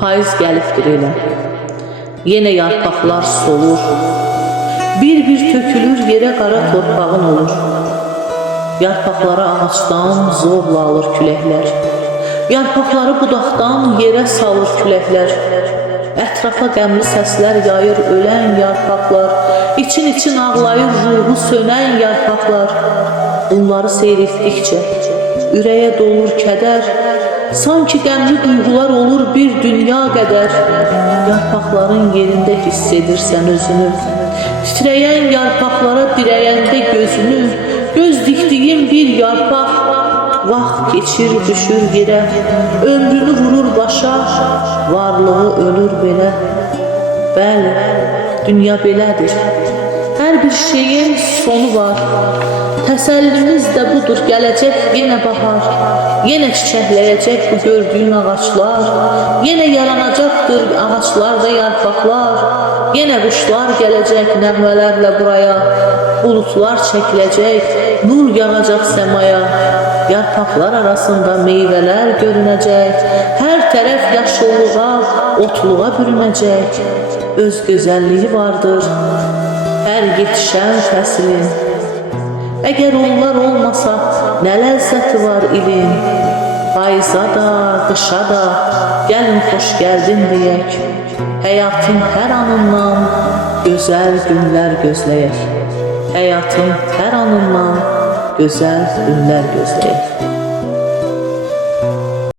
Payız gəlibdir elə. Yenə yarpaqlar solur. Bir-bir tökülür yerə qara torpağın olur. Yarpaqları ağaçdan zorla alır küləklər. Yarpaqları budaqdan yerə salır küləklər. Ətrafa qəmli səslər yayır ölən yarpaqlar. İçin-için ağlayır ruhu sönən yarpaqlar. Bunları seyr etdikcə ürəyə dolur kədər. Sanki qəmli duyğular olur bir dünya qədər. Yarpaqların yerində hiss edirsən özünü. Titrəyən yarpaqlara dirəyəndə gözünü. Göz dikdiyin bir yarpaq vaxt keçir, düşür yerə. Ömrünü vurur başa, varlığı ölür belə. Bəli, dünya belədir. Hər bir şeyin sonu var. Təsəllimiz də budur, gələcək yenə bahar. Yenə çiçəkləyəcək bu gördüyün ağaçlar. Yenə yaranacaqdır ağaçlarda yarpaqlar. Yenə quşlar gələcək nəğmələrlə buraya. Bulutlar çəkiləcək, nur yağacaq səmaya. Yarpaqlar arasında meyvələr görünəcək. Hər tərəf yaşıllığa, otluğa bürünəcək. Öz gözəlliyi vardır hər yetişən fəslin. Əgər onlar olmasa nə ləzzəti var ilin. Payıza da, qışa da gəlin xoş gəldin deyək. Həyatın hər anından gözəl günlər gözləyək. Həyatın hər anından gözəl günlər gözləyək.